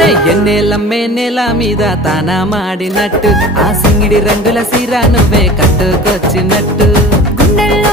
array ఎన్నేళ్ళ మేనేల మీద తానా మాడినట్టు ఆ సింగిడి రంగుల సీరా నువ్వే కట్టుకొచ్చినట్టు గుండెల్లో